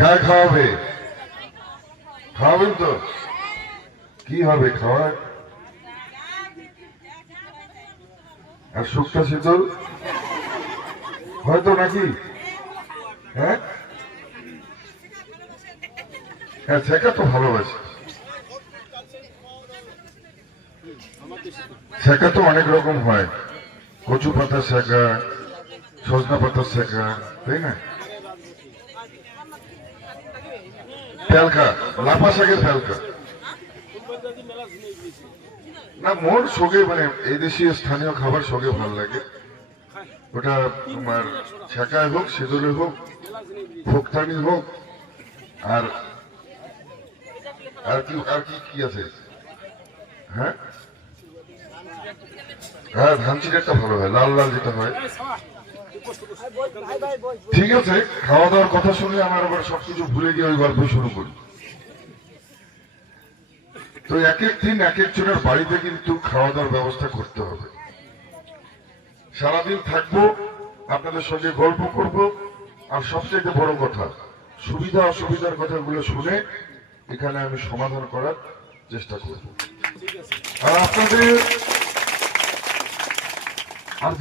কার খাওয়াবে? খাওয়াবেন তো? কি হবে খাওয়া? আর শুক্তা শীতল হয়তো নাকি? হ্যাঁ হ্যাঁ, ছেঁকা তো ভালোবাসে। ছেঁকা তো অনেক রকম হয়, কচু পাতা ছেঁকা, সজনা পাতার ছেঁকা, তাই না? ফেলকা, লাফা শাকের ফেলকা না, মোর সঙ্গে মানে এই দেশীয় স্থানীয় খাবার সঙ্গে ভালো লাগে। ওটা তোমার ছেঁকায় হোক, সেদলে হোক, ফোকতানি হোক, আর আর কি আর কি কি আছে? হ্যাঁ হ্যাঁ, ধান চিড়েরটা ভালো হয়, লাল লাল যেটা হয়। ঠিক আছে, খাওয়া দাওয়ার কথা শুনে আমার আবার সবকিছু ভুলে গিয়ে ওই গল্প শুরু করি। তো এক এক দিন এক একজনের বাড়িতে কিন্তু খাওয়া দাওয়ার ব্যবস্থা করতে হবে। সারাদিন থাকবো, আপনাদের সঙ্গে গল্প করব, আর সবচেয়ে বড় কথা, সুবিধা অসুবিধার কথাগুলো শুনে এখানে আমি সমাধান করার চেষ্টা করব। আর আপনাদের আর